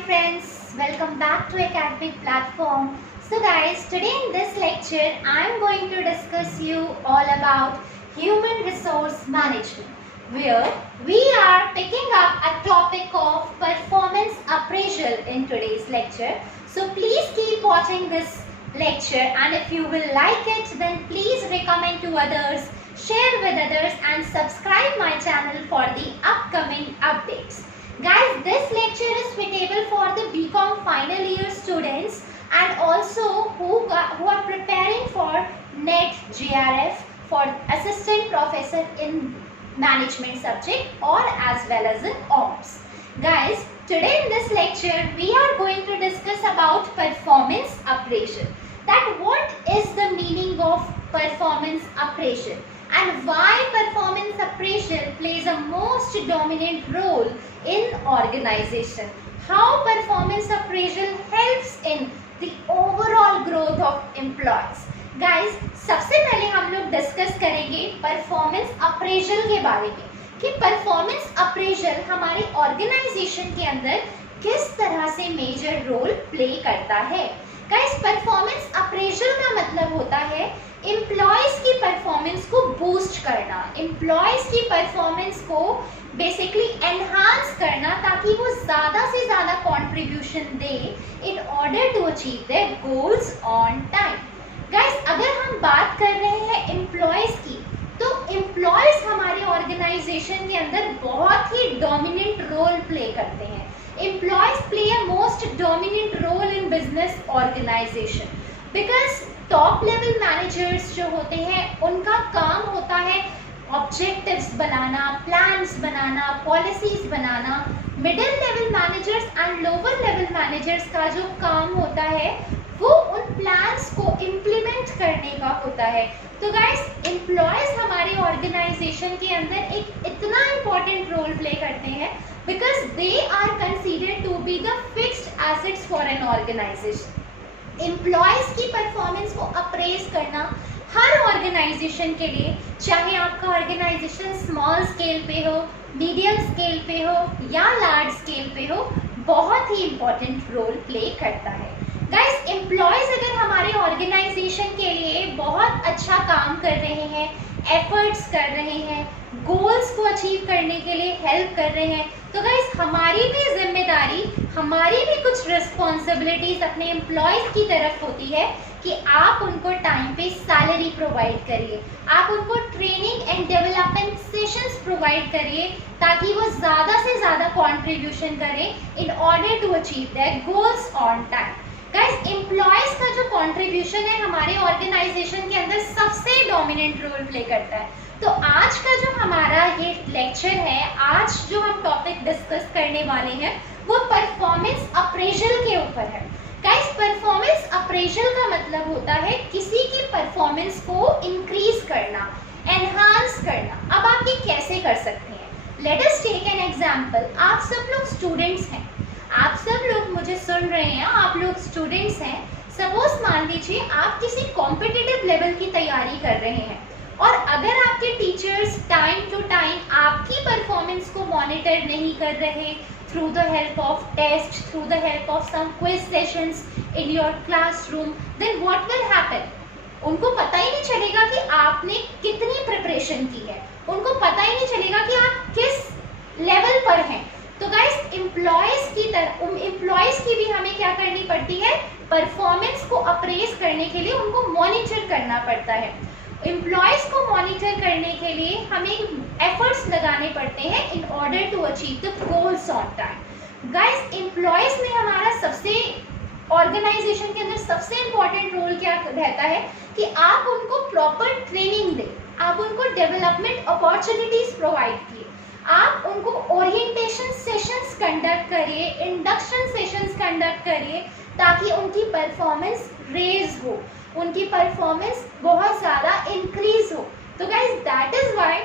Hi friends, welcome back to Academic Platform. So guys, today in this lecture I am going to discuss you all about human resource management, where we are picking up a topic of performance appraisal in today's lecture. So please keep watching this lecture, and if you will like it, then please recommend to others, share with others and subscribe my channel for the upcoming updates. Guys, this lecture is suitable for the BCom final year students and also who are preparing for NET JRF for assistant professor in management subject or as well as in OMS. Guys, today in this lecture we are going to discuss about performance appraisal. That what is the meaning of performance appraisal and why performance appraisal plays a most dominant role in organization. How performance appraisal helps in the overall growth of employees. Guys, सबसे पहले हम लोग discuss करेंगे performance appraisal के बारे में कि performance appraisal हमारे ऑर्गेनाइजेशन के अंदर किस तरह से मेजर रोल प्ले करता है. गाइस, परफॉर्मेंस अप्रेजल का मतलब होता है एम्प्लॉयज की परफॉर्मेंस को बूस्ट करना, एम्प्लॉयज की परफॉर्मेंस को बेसिकली एनहांस करना ताकि वो ज़्यादा से ज़्यादा कंट्रीब्यूशन दे in order to achieve their goals on time. Guys, अगर हम बात कर रहे हैं एम्प्लॉयज की, तो एम्प्लॉयज हमारे ऑर्गेनाइजेशन के अंदर बहुत ही डोमिनेंट रोल प्ले करते हैं. Employees play a most dominant role in business organisation because top level managers जो होते हैं उनका काम होता है ऑब्जेक्टिव्स बनाना, प्लान्स बनाना, पॉलिसीज बनाना. Middle level managers and lower level managers का जो काम होता है वो उन प्लान्स को इम्प्लीमेंट करने का होता है. तो गाइस, एम्प्लॉयज हमारे ऑर्गेनाइजेशन के अंदर एक इतना इम्पोर्टेंट रोल प्ले करते हैं because they are considered to be the fixed assets for an organisation. Employees की परफॉर्मेंस को अप्रेज करना हर ऑर्गेनाइजेशन के लिए, चाहे आपका ऑर्गेनाइजेशन स्मॉल स्केल पे हो, मीडियम स्केल पे हो या लार्ज स्केल पे हो, बहुत ही इम्पोर्टेंट रोल प्ले करता है. गाइस, एम्प्लॉयज अगर हमारे ऑर्गेनाइजेशन के लिए बहुत अच्छा काम कर रहे हैं, एफर्ट्स कर रहे हैं, गोल्स को अचीव करने के लिए हेल्प कर रहे हैं, तो गाइस हमारी भी जिम्मेदारी, हमारी भी कुछ रिस्पॉन्सिबिलिटीज अपने एम्प्लॉयज की तरफ होती है कि आप उनको टाइम पे सैलरी प्रोवाइड करिए, आप उनको training and development sessions provide करिए ताकि वो ज़्यादा से ज़्यादा कॉन्ट्रीब्यूशन करें in order to achieve their goals on time. Guys, employees का जो कंट्रीब्यूशन है हमारे ऑर्गेनाइजेशन के अंदर सबसे डोमिनेंट रोल प्ले करता है. तो आज का जो हमारा ये लेक्चर है, आज जो हम टॉपिक डिस्कस करने वाले हैं वो परफॉर्मेंस अप्रेजल के ऊपर है. गाइस, परफॉर्मेंस अप्रेजल का मतलब होता है किसी की परफॉर्मेंस को इंक्रीज करना, एनहांस करना. अब आप ये कैसे कर सकते हैं? Let us take an example. आप सब लोग स्टूडेंट्स हैं, आप सब लोग मुझे सुन रहे हैं, आप लोग स्टूडेंट्स हैं. सपोज मान लीजिए आप किसी कॉम्पिटिटिव लेवल की तैयारी कर रहे हैं और अगर आपके टीचर्स टाइम टू टाइम आपकी परफॉर्मेंस को मॉनिटर नहीं कर रहे through the help of test, through the help of some quiz sessions in your classroom, then what will happen? उनको पता ही नहीं चलेगा कि आपने कितनी प्रिपरेशन की है, उनको पता ही नहीं चलेगा कि आप किस लेवल पर हैं. तो गाइस, एम्प्लॉयज की भी हमें क्या करनी पड़ती है? परफॉर्मेंस को अप्रेज करने के लिए उनको मॉनिटर करना पड़ता है. एम्प्लॉयज को मॉनिटर करने के लिए हमें एफर्ट्स लगाने पड़ते हैं in order to achieve the goals on time. Guys, employees में हमारा सबसे ऑर्गेनाइजेशन के अंदर सबसे इम्पोर्टेंट रोल क्या रहता है कि आप उनको प्रॉपर ट्रेनिंग दें, आप उनको डेवलपमेंट अपॉर्चुनिटीज प्रोवाइड किए, आप उनको ओरिएंटेशन सेशंस कंडक्ट करिए, इंडक्शन सेशंस कंडक्ट करिए ताकि उनकी परफॉर्मेंस रेज हो, उनकी परफॉर्मेंस बहुत ज़्यादा इंक्रीज हो. तो गाइस, दैट इज व्हाई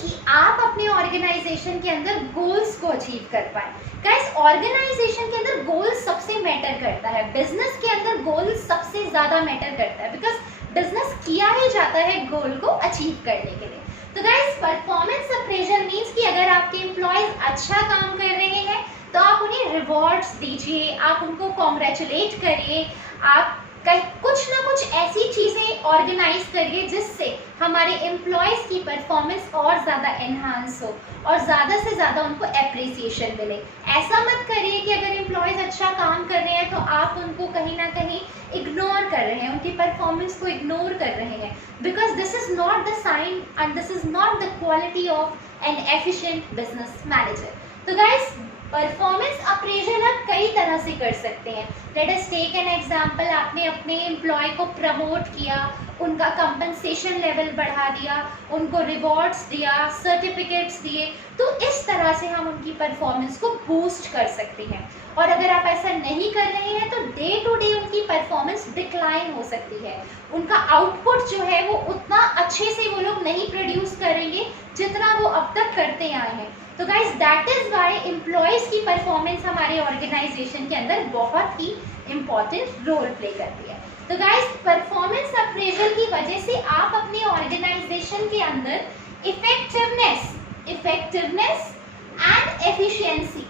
कि आप अपने ऑर्गेनाइजेशन के अंदर गोल्स को अचीव कर पाए. गाइस, ऑर्गेनाइजेशन के अंदर गोल्स सबसे मैटर करता है, बिजनेस के अंदर गोल्स सबसे ज़्यादा मैटर करता है बिकॉज बिजनेस किया ही जाता है गोल को अचीव करने के लिए. तो गाइस, परफॉर्मेंस अप्रेजल मीन्स कि अगर आपके एम्प्लॉयज अच्छा काम कर रहे हैं तो आप उन्हें रिवॉर्ड्स दीजिए, आप उनको कॉन्ग्रेचुलेट करिए, आप कुछ ना कुछ ऐसी चीज़ें ऑर्गेनाइज करिए जिससे हमारे एम्प्लॉयज़ की परफॉर्मेंस और ज़्यादा एनहांस हो और ज़्यादा से ज़्यादा उनको एप्रिसिएशन मिले। ऐसा मत करिए कि अगर एम्प्लॉयज़ अच्छा काम कर रहे हैं तो आप उनको कहीं ना कहीं इग्नोर कर रहे हैं, उनकी परफॉर्मेंस को इग्नोर कर रहे हैं, because this is not the sign and this is not the quality of an efficient business manager. तो गाइस, परफॉर्मेंस अप्रेजल आप कई तरह से कर सकते हैं। लेट अस टेक एन एग्जांपल, आपने अपने एम्प्लॉय को प्रमोट किया, उनका कंपनसेशन लेवल बढ़ा दिया, उनको रिवॉर्ड्स दिया, सर्टिफिकेट्स दिए, तो इस तरह से हम उनकी परफॉर्मेंस को बूस्ट कर सकते हैं। और अगर आप ऐसा नहीं कर रहे हैं तो डे टू डे उनकी परफॉर्मेंस डिक्लाइन हो सकती है, उनका आउटपुट जो है वो उतना अच्छे से वो लोग नहीं प्रोड्यूस करेंगे जितना वो अब तक करते आए हैं। तो guys, that is why employees की परफॉर्मेंस हमारे ऑर्गेनाइजेशन के अंदर बहुत ही इंपॉर्टेंट रोल प्ले करती है। तो गाइज, परफॉर्मेंस अप्रेजल की वजह से आप अपने ऑर्गेनाइजेशन के अंदर इफेक्टिवनेस एंड एफिशिएंसी,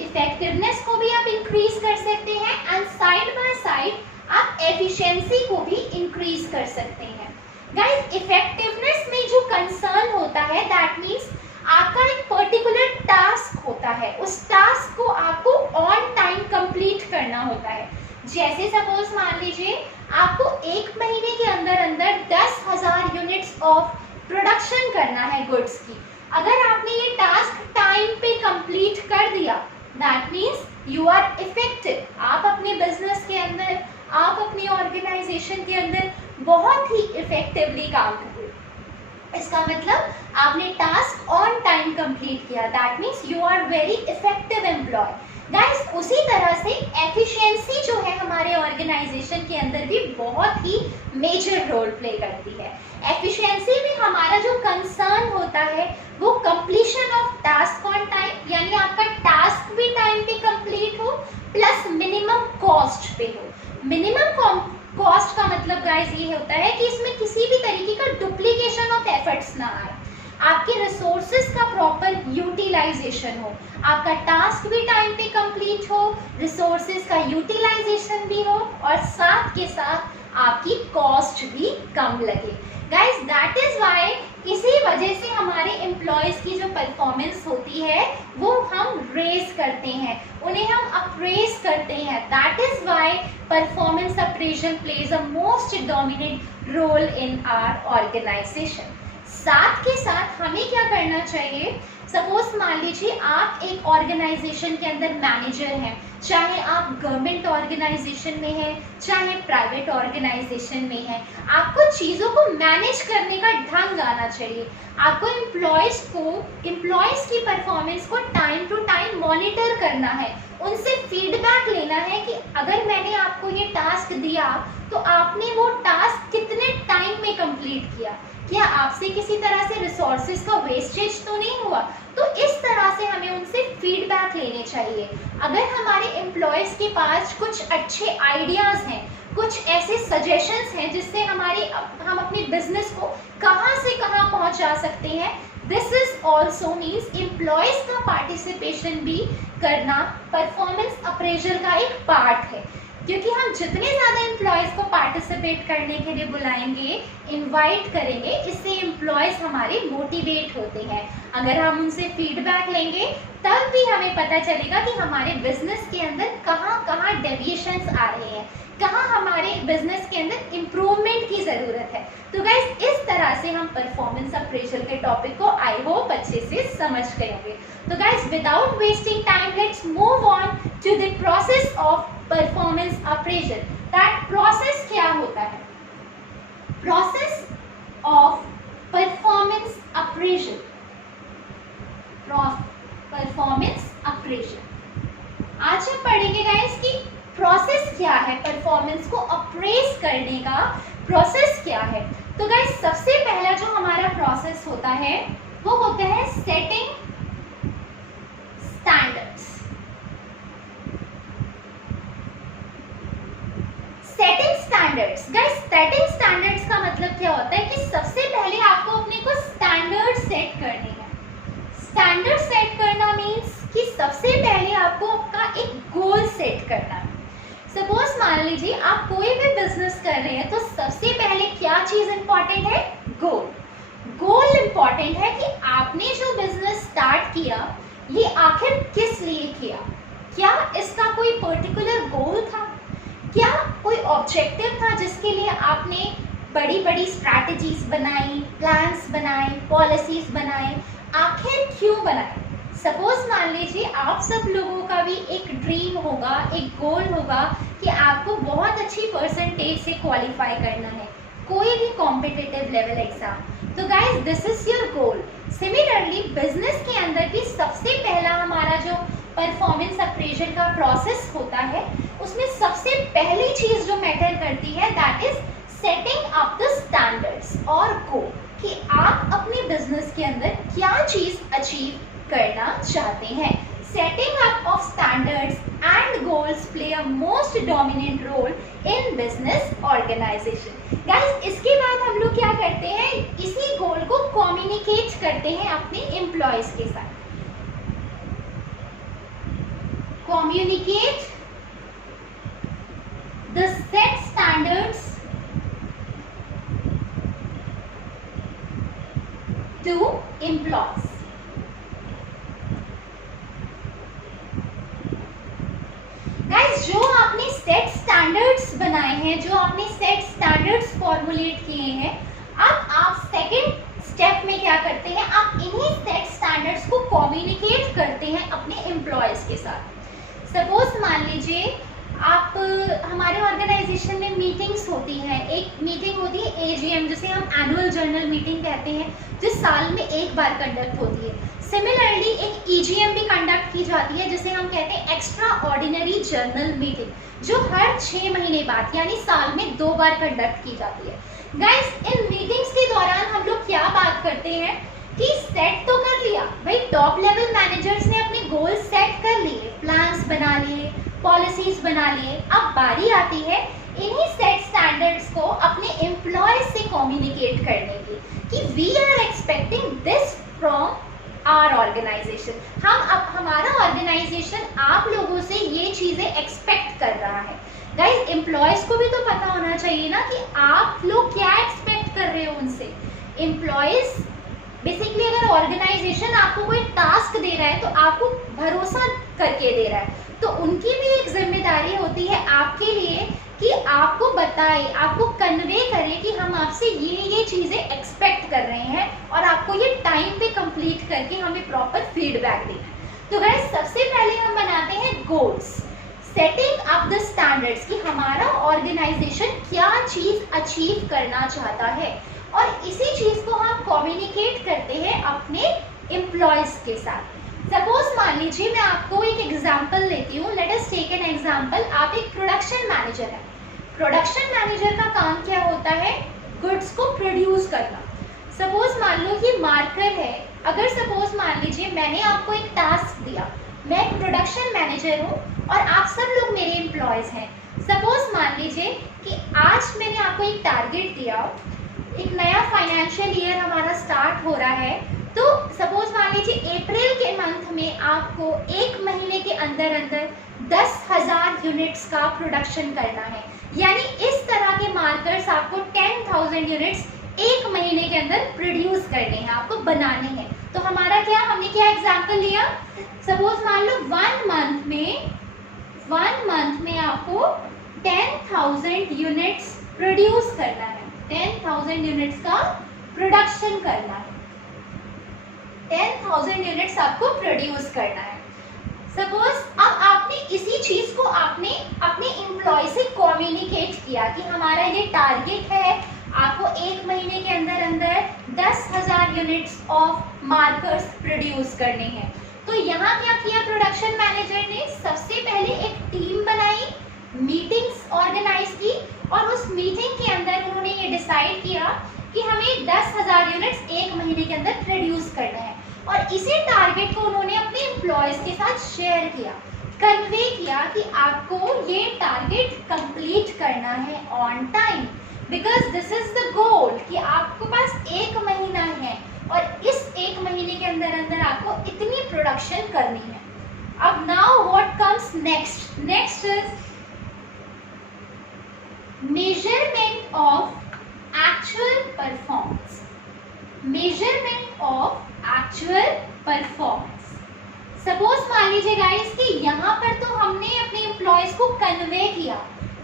इफेक्टिवनेस को भी आप इंक्रीज कर सकते हैं एंड साइड बाय साइड आप एफिशिएंसी को भी इंक्रीज कर सकते हैं। गाइज, इफेक्टिवनेस में जो कंसर्न होता है, दैट मीन्स आपका एक पर्टिकुलर टास्क होता है, उस टास्क को आपको ऑन टाइम कंप्लीट करना होता है। जैसे सपोज मान लीजिए आपको एक महीने के अंदर अंदर 10,000 यूनिट्स ऑफ प्रोडक्शन करना है गुड्स की। अगर आपने ये टास्क टाइम पे कंप्लीट कर दिया, that means you are effective. आप अपने बिजनेस के अंदर, आप अपनी ऑर्गेनाइजेशन के अंदर बहुत ही इफेक्टिवली काम कर रहे हो। इसका मतलब आपने टास्क ऑन टाइम कंप्लीट किया, that means you are very effective employee. Guys, उसी तरह से एफिशिएंसी जो है हमारे ऑर्गेनाइजेशन के अंदर भी बहुत ही मेजर रोल प्ले करती है। एफिशिएंसी में हमारा जो कंसर्न होता है वो completion of task on time, यानी आपका टास्क भी टाइम पे कंप्लीट हो प्लस मिनिमम कॉस्ट पे हो। मिनिमम कॉस्ट का मतलब गाइस ये होता है कि इसमें किसी भी तरीके का डुप्लीकेशन ऑफ एफर्ट्स ना आए, आपके रिसोर्सेज का प्रॉपर यूटिलाइजेशन हो, आपका टास्क भी टाइम पे कंप्लीट हो, रिसोर्सेज का यूटिलाइजेशन भी हो और साथ के साथ आपकी कॉस्ट भी कम लगे। गाइस, दैट इज व्हाई इसी वजह से हमारे एम्प्लॉयज की जो परफॉर्मेंस होती है वो हम रेज करते हैं, उन्हें हम अप्रेज करते हैं। That is why performance appraisal plays a most dominant role in our organisation. साथ के साथ हमें क्या करना चाहिए, सपोज मान लीजिए आप एक ऑर्गेनाइजेशन के अंदर मैनेजर हैं, चाहे आप गवर्नमेंट ऑर्गेनाइजेशन में हैं चाहे प्राइवेट ऑर्गेनाइजेशन में हैं, आपको चीज़ों को मैनेज करने का ढंग आना चाहिए। आपको एम्प्लॉयज़ की परफॉर्मेंस को टाइम टू टाइम मॉनिटर करना है, उनसे फीडबैक लेना है कि अगर मैंने आपको ये टास्क दिया तो आपने वो टास्क कितने टाइम में कंप्लीट किया, क्या आपसे किसी तरह से रिसोर्सेज का वेस्टेज तो नहीं हुआ। तो इस तरह से हमें उनसे फीडबैक लेने चाहिए। अगर हमारे एम्प्लॉयज़ के पास कुछ अच्छे आइडियाज़ हैं, कुछ ऐसे सजेशंस हैं जिससे हम अपने बिजनेस को कहाँ से कहाँ पहुँचा सकते हैं, this is also means employees का पार्टिसिपेशन भी करना परफॉर्मेंस अप्रेजल का एक पार्ट है। क्योंकि हम जितने ज़्यादा एम्प्लॉयज़ को पार्टिसिपेट करने के लिए बुलाएंगे, इनवाइट करेंगे, इससे एम्प्लॉयज़ हमारे मोटिवेट होते हैं। अगर हम उनसे फीडबैक लेंगे तब भी हमें पता चलेगा कि हमारे बिजनेस के अंदर कहाँ कहाँ डेविएशंस आ रहे हैं, कहाँ हमारे बिजनेस के अंदर इम्प्रूवमेंट की ज़रूरत है। तो गाइस, इस तरह से हम परफॉर्मेंस अप्रेजल के टॉपिक को आई होप अच्छे से समझ गए होंगे। तो guys, without wasting time, let's move on to the process of performance appraisal. That process क्या होता है? Process of performance appraisal, performance appraisal. आज हम पढ़ेंगे गाइस कि प्रोसेस क्या है, परफॉर्मेंस को अप्रेज करने का प्रोसेस क्या है। तो गाइस, सबसे पहला जो हमारा प्रोसेस होता है वो होता है setting standards. Setting standards, guys setting standards का मतलब क्या होता है कि सबसे पहले आपको अपने को स्टैंडर्ड सेट करने हैं। स्टैंडर्ड सेट करना मीन्स कि सबसे पहले आपको आपका एक गोल सेट करना है। सपोज मान लीजिए आप कोई भी बिजनेस कर रहे हैं तो सबसे पहले क्या चीज इंपॉर्टेंट है? गोल। गोल इंपॉर्टेंट है कि आपने जो बिजनेस स्टार्ट किया ये आखिर किस लिए किया, क्या इसका कोई पर्टिकुलर गोल था, क्या कोई ऑब्जेक्टिव था जिसके लिए आपने बड़ी बड़ी स्ट्रैटेजीज बनाई, प्लान्स बनाए, पॉलिसीज बनाए, आखिर क्यों बनाए? सपोज मान लीजिए आप सब लोगों का भी एक ड्रीम होगा, एक गोल होगा कि आपको बहुत अच्छी परसेंटेज से क्वालिफाई करना है कोई भी कॉम्पिटिटिव लेवल एग्जाम। तो guys this is your goal. Similarly business के अंदर भी सबसे पहला हमारा जो परफॉर्मेंस अप्रेजल का प्रोसेस होता है उसमें सबसे पहली चीज जो मैटर करती है that is setting up the standards और गोल, कि आप अपने बिजनेस के अंदर क्या चीज अचीव करना चाहते हैं। Setting up of standards and goals play a most dominant role in business organisation. Guys इसके बाद हम लोग क्या करते हैं, इसी गोल को कम्युनिकेट करते हैं अपने एम्प्लॉयज के साथ। Communicate the set standards to employees. Guys जो आपने सेट स्टैंडर्ड्स बनाए हैं, जो आपने सेट स्टैंडर्ड्स फॉर्मुलेट किए हैं, अब आप सेकंड स्टेप में क्या करते हैं, आप इन्हीं सेट स्टैंडर्ड्स को कम्युनिकेट करते हैं अपने एम्प्लॉयज के साथ। सपोज मान लीजिए आप हमारे ऑर्गेनाइजेशन में मीटिंग्स होती हैं, एक मीटिंग होती है एजीएम जिसे हम एनुअल जनरल मीटिंग कहते हैं, जो साल में एक बार कंडक्ट होती है। सिमिलरली एक ईजीएम भी कंडक्ट की जाती है जिसे हम कहते हैं एक्स्ट्रा ऑर्डिनरी जनरल मीटिंग, जो हर 6 महीने बाद यानी साल में 2 बार कंडक्ट की जाती है। गाइस इन मीटिंग्स के दौरान हम लोग क्या बात करते हैं कि सेट तो कर लिया भाई, टॉप लेवल मैनेजर्स ने अपने गोल सेट कर लिए, प्लान्स बना लिए, पॉलिसीज बना लिए। अब बारी आती है इन्हीं सेट स्टैंडर्ड्स को अपने एम्प्लॉयज से कम्युनिकेट करने की कि we are expecting this from our organisation. हमारा ऑर्गेनाइजेशन आप लोगों से ये चीजें एक्सपेक्ट कर रहा है। गाइस एम्प्लॉयज को भी तो पता होना चाहिए ना कि आप लोग क्या एक्सपेक्ट कर रहे हो उनसे। एम्प्लॉयज बेसिकली अगर ऑर्गेनाइजेशन आपको कोई टास्क दे रहा है तो आपको भरोसा करके दे रहा है, तो उनकी भी एक जिम्मेदारी होती है आपके लिए कि आपको बताए, आपको कन्वे करे कि हम आपसे ये चीजें एक्सपेक्ट कर रहे हैं और आपको ये टाइम पे कंप्लीट करके हमें प्रॉपर फीडबैक देना है। तो गाइस सबसे पहले हम बनाते हैं goals, setting up the standards कि हमारा ऑर्गेनाइजेशन क्या चीज अचीव करना चाहता है, और इसी चीज को हम कम्युनिकेट करते हैं अपने एम्प्लॉयज के साथ। सपोज मान लीजिए मैं आपको एक एग्जांपल लेती हूँ, let us take an example. आप एक प्रोडक्शन मैनेजर हैं। प्रोडक्शन मैनेजर का काम क्या होता है, गुड्स को प्रोड्यूस करना। सपोज मान लो ये मार्कर है, अगर सपोज मान लीजिए मैंने आपको एक टास्क दिया, मैं एक प्रोडक्शन मैनेजर हूँ और आप सब लोग मेरे एम्प्लॉयज हैं। सपोज मान लीजिए कि आज मैंने आपको एक टारगेट दिया, एक नया फाइनेंशियल ईयर हमारा स्टार्ट हो रहा है, तो सपोज मान लीजिए अप्रैल के मंथ में आपको 1 महीने के अंदर अंदर 10,000 यूनिट्स का प्रोडक्शन करना है। यानी इस तरह के मार्कर्स आपको 10,000 यूनिट्स 1 महीने के अंदर प्रोड्यूस करने हैं, आपको बनाने हैं। तो हमारा क्या, हमने क्या एग्जाम्पल लिया, सपोज मान लो 1 मंथ में आपको 10,000 यूनिट्स प्रोड्यूस करना है, 10,000 यूनिट्स का प्रोडक्शन करना है, 10,000 यूनिट्स आपको प्रोड्यूस करना है। सपोज अब आपने इसी चीज को आपने अपने एम्प्लॉय से कम्युनिकेट किया कि हमारा ये टारगेट है, आपको 1 महीने के अंदर अंदर 10,000 यूनिट्स ऑफ मार्कर्स प्रोड्यूस करने हैं। तो यहाँ क्या किया प्रोडक्शन मैनेजर ने, सबसे पहले एक टीम बनाई, मीटिंग्स ऑर्गेनाइज की, और उस मीटिंग के अंदर उन्होंने ये डिसाइड किया कि हमें 10,000 यूनिट्स 1 महीने के अंदर प्रोड्यूस करना है, और इसी टारगेट को उन्होंने अपने एम्प्लॉयज के साथ शेयर किया, कन्वे किया कि आपको ये टारगेट कंप्लीट करना है on time, because this is the goal कि आपके पास 1 महीना है और इस 1 महीने के अंदर अंदर आपको इतनी प्रोडक्शन करनी है। अब now what comes next? Next is measurement of actual performance. Measurement of actual performance. Suppose मान लीजिए गाइस कि यहाँ पर तो हमने अपने एम्प्लॉयज को कन्वे किया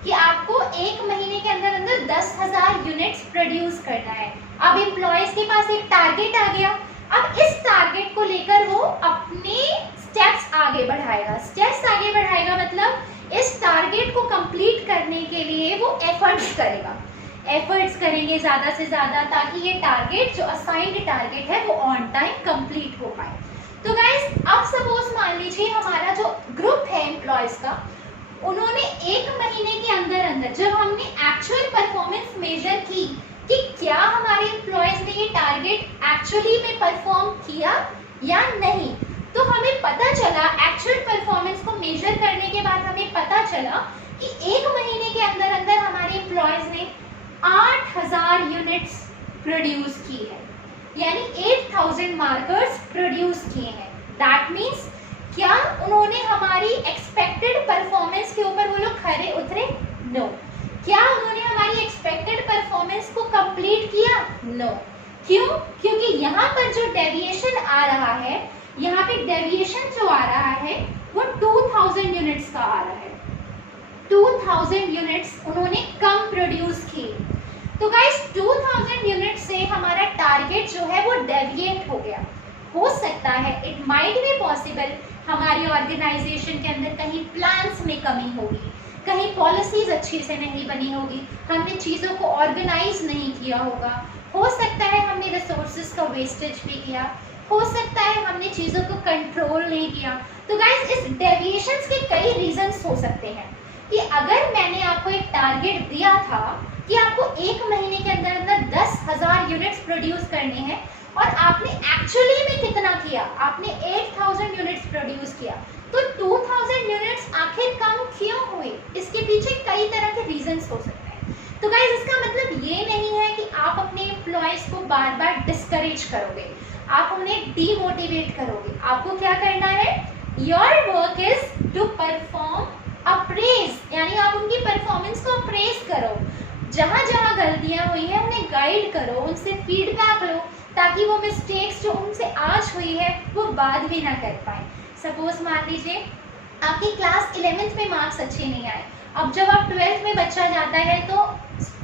कि आपको एक महीने के अंदर अंदर 10,000 यूनिट्स प्रोड्यूस करना है. अब एम्प्लॉयज के पास एक टारगेट आ गया. अब इस टारगेट को लेकर वो अपने स्टेप्स आगे बढ़ाएगा. स्टेप्स आगे बढ़ाएगा मतलब इस टारगेट को कंप्लीट करने के लिए वो एफर्ट्स करेगा. एफर्ट्स करेंगे ज़्यादा से ज़्यादा ताकि ये टारगेट जो असाइंड टारगेट है वो ऑन टाइम कंप्लीट हो पाए. तो गाइस अब सपोज मान लीजिए हमारा जो ग्रुप है एम्प्लॉयज का, उन्होंने एक महीने के अंदर अंदर जब हमने एक्चुअल परफॉर्मेंस मेजर की कि क्या हमारे एम्प्लॉयज ने ये टारगेट एक्चुअली में परफॉर्म किया या नहीं, तो हमें पता चला एक्चुअल परफॉर्मेंस को मेजर करने के बाद हमें पता चला कि एक महीने के अंदर अंदर हमारे एम्प्लॉयज ने 8,000 यूनिट्स प्रोड्यूस की है, यानी 8,000 मार्कर्स प्रोड्यूस किए हैं. दैट मीन्स क्या उन्होंने हमारी एक्सपेक्टेड परफॉर्मेंस के ऊपर वो लोग खरे उतरे? नो. क्या उन्होंने हमारी एक्सपेक्टेड परफॉर्मेंस को कंप्लीट किया? नो. क्यों? क्योंकि यहाँ पर जो डेविएशन आ रहा है, यहाँ पे डेविएशन जो आ रहा है वो 2,000 यूनिट्स का आ रहा है. 2,000 यूनिट्स उन्होंने कम प्रोड्यूस की. तो गाइस 2,000 यूनिट से हमारा टारगेट जो है वो डेविएट हो गया. हो सकता है इट माइट बी पॉसिबल हमारी ऑर्गेनाइजेशन के अंदर कहीं प्लान्स में कमी होगी, कहीं पॉलिसीज अच्छी से नहीं बनी होगी, हमने चीज़ों को ऑर्गेनाइज नहीं किया होगा. हो सकता है हमने रिसोर्सेज का वेस्टेज भी किया, हो सकता है हमने चीज़ों को कंट्रोल नहीं किया. तो गाइस इस डेविएशंस के कई रीजंस हो सकते हैं कि अगर मैंने आपको एक टारगेट दिया था कि आपको एक महीने के अंदर अंदर 10,000 यूनिट्स प्रोड्यूस करने हैं और आपने एक्चुअली में कितना किया? आपने 8,000 यूनिट्स प्रोड्यूस किया. तो 2,000 यूनिट्स आखिर कम क्यों हुए? इसके पीछे कई तरह के रीजंस हो सकते हैं. तो गाइस इसका मतलब ये नहीं है कि आप अपने एम्प्लॉयज को बार बार डिस्करेज करोगे, आप उन्हें डीमोटिवेट करोगे. आपको क्या करना है? Your work is to perform appraise, यानी आप उनकी परफॉर्मेंस को अप्रेज करो. जहाँ जहाँ गलतियाँ हुई हैं उन्हें गाइड करो, उनसे फीडबैक लो ताकि वो मिस्टेक्स जो उनसे आज हुई है वो बाद में ना कर पाए. सपोज मान लीजिए आपकी क्लास 11th में मार्क्स अच्छे नहीं आए. अब जब आप 12th में बच्चा जाता है तो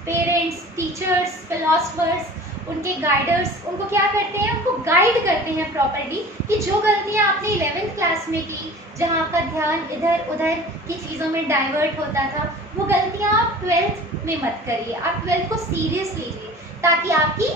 पेरेंट्स, टीचर्स, फिलोसफर्स, उनके गाइडर्स उनको क्या करते हैं? उनको गाइड करते हैं प्रॉपर्ली कि जो गलतियाँ आपने 11th क्लास में की, जहाँ आपका ध्यान इधर उधर की चीज़ों में डाइवर्ट होता था, वो गलतियाँ आप 12th में मत करिए. आप 12th को सीरियस लीजिए ताकि आपकी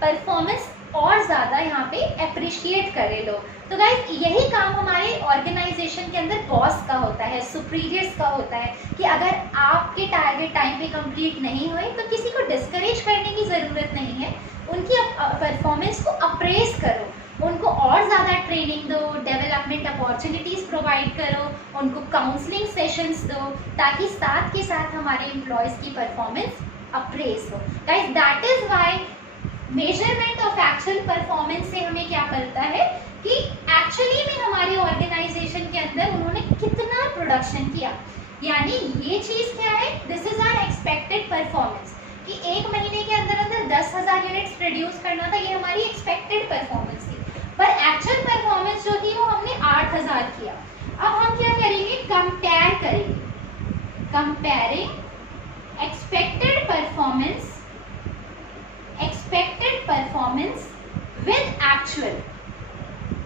परफॉर्मेंस और ज़्यादा यहाँ पे अप्रिशिएट करे लोग. तो गाइस यही काम हमारे ऑर्गेनाइजेशन के अंदर बॉस का होता है, सुपीरियर्स का होता है कि अगर आपके टारगेट टाइम पे कंप्लीट नहीं हुए तो किसी को डिस्करेज करने की ज़रूरत नहीं है. उनकी परफॉर्मेंस को अप्रेज करो, उनको और ज़्यादा ट्रेनिंग दो, डेवलपमेंट अपॉर्चुनिटीज़ प्रोवाइड करो, उनको काउंसलिंग सेशंस दो ताकि साथ के साथ हमारे एम्प्लॉयज़ की परफॉर्मेंस अप्रेज हो. Guys that is why measurement of actual performance से हमें क्या मिलता है कि एक्चुअली में हमारी ऑर्गेनाइजेशन के अंदर उन्होंने कितना प्रोडक्शन किया. यानी ये चीज़ क्या है? This is our expected performance कि एक महीने के अंदर अंदर 10,000 यूनिट्स प्रोड्यूस करना था, ये हमारी एक्सपेक्टेड परफॉर्मेंस थी. पर एक्चुअल परफॉर्मेंस जो थी वो हमने 8,000 किया. अब हम क्या करेंगे? कंपेयर करेंगे. Comparing expected performance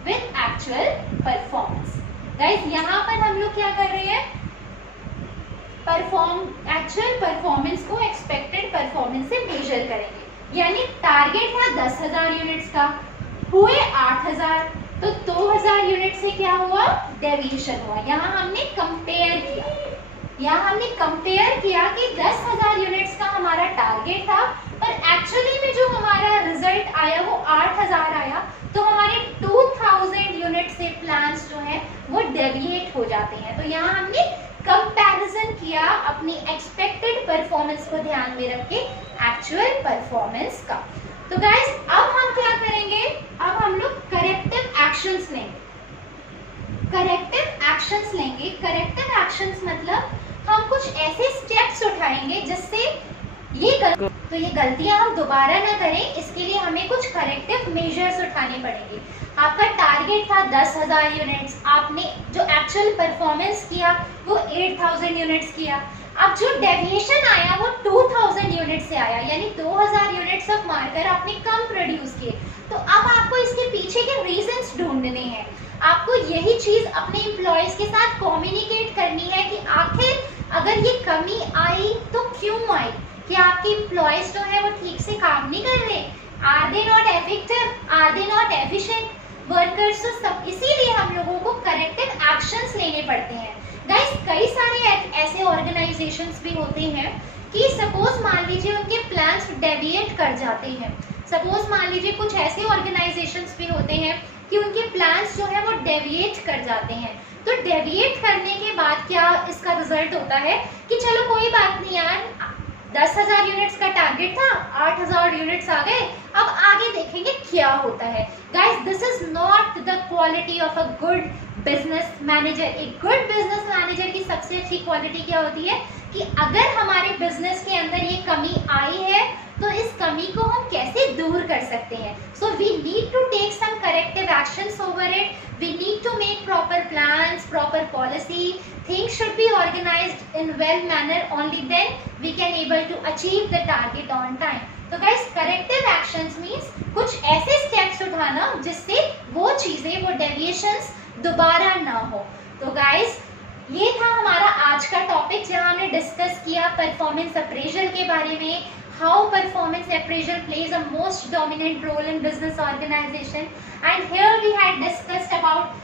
with actual performance. Guys यहाँ पर हम लोग क्या कर रहे हैं? एक्चुअल परफॉर्मेंस को एक्सपेक्टेड परफॉर्मेंस से मेजर करेंगे. यानी टारगेट था 10,000 यूनिट्स का, हुए 8,000, तो 2,000 यूनिट से क्या हुआ? डेविएशन हुआ. यहाँ हमने कंपेयर किया कि 10,000 यूनिट्स का हमारा टारगेट था पर एक्चुअली में जो हमारा रिजल्ट आया वो 8,000 आया. तो हमारे 2,000 यूनिट से प्लान्स जो है वो डेविएट हो जाते हैं. तो यहाँ हमने कंपैरिजन किया अपनी एक्सपेक्टेड परफॉर्मेंस को ध्यान में रख के एक्चुअल परफॉर्मेंस का. तो गाइस अब हम क्या करेंगे? अब हम लोग करेक्टिव एक्शंस लेंगे. करेक्टिव एक्शंस लेंगे। करेक्टिव एक्शंस मतलब हम कुछ ऐसे स्टेप्स उठाएंगे जिससे ये गलतियां हम दोबारा ना करें। इसके लिए हमें कुछ करेक्टिव मेजर्स उठाने पड़ेंगे। आपका टारगेट था 10,000 यूनिट्स, आपने जो एक्चुअल परफॉर्मेंस किया वो 8,000 यूनिट्स किया। अब जो डेविएशन आया वो 2,000 यूनिट से आया, यानी 2,000 यूनिट्स ऑफ मार्कर आपने कम प्रोड्यूस किए। तो अब आपको इसके पीछे के रीजंस ढूंढने हैं। आपको यही चीज अपने एम्प्लॉयज के साथ कम्युनिकेट करनी है कि आखिर अगर ये कमी आई तो क्यों आई। क्या आपके एम्प्लॉयज जो है वो ठीक से काम नहीं कर रहे? Are they not effective? Are they not efficient workers? तो सब इसीलिए हम लोगों को करेक्टिव एक्शंस लेने पड़ते हैं। गाइस, कई सारे ऐसे ऑर्गेनाइजेशंस भी होते हैं कि सपोज मान लीजिए उनके प्लान्स डेविएट कर जाते हैं। सपोज मान लीजिए कुछ ऐसे ऑर्गेनाइजेशंस भी होते हैं कि उनके प्लान्स जो है वो डेविएट कर जाते हैं। तो डेविएट करने के बाद क्या इसका रिजल्ट होता है कि चलो कोई बात नहीं यार, 10,000 यूनिट्स का टारगेट था, 8,000 यूनिट्स आ गए, अब आगे देखेंगे क्या होता है। Guys, this is not the quality of a good business manager. एक गुड बिजनेस मैनेजर की सबसे अच्छी क्वालिटी क्या होती है कि अगर हमारे बिजनेस के अंदर ये कमी आई है तो इस कमी को हम कैसे दूर कर सकते हैं। So we need to take some corrective actions over it. We need to make proper plans, proper policy. Things should be organized in well manner, only then we can able to achieve the target on time. तो guys, corrective actions means कुछ ऐसे steps उठाना जिससे वो चीजें, वो deviations दोबारा ना हो। तो guys, ये था हमारा आज का टॉपिक जहाँ हमने डिस्कस किया परफॉर्मेंस अप्रेजल के बारे में। How performance appraisal plays a most dominant role in business organization, and here we had discussed about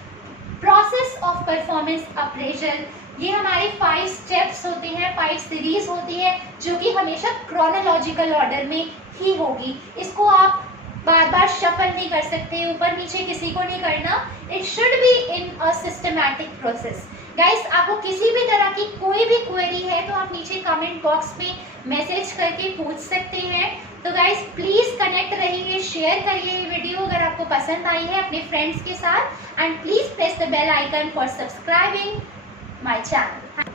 process of performance appraisal. ये हमारे 5 स्टेप्स होते हैं, 5 सीरीज होती है जो कि हमेशा क्रोनोलॉजिकल ऑर्डर में ही होगी। इसको आप बार बार शफल नहीं कर सकते, ऊपर नीचे किसी को नहीं करना। It should be in a systematic process. Guys, आपको किसी भी तरह की कोई भी क्वेरी है तो आप नीचे कमेंट बॉक्स में मैसेज करके पूछ सकते हैं। तो गाइस, प्लीज कनेक्ट रहिए, शेयर करिए ये वीडियो अगर आपको पसंद आई है अपने फ्रेंड्स के साथ, and please press the bell icon for subscribing my channel.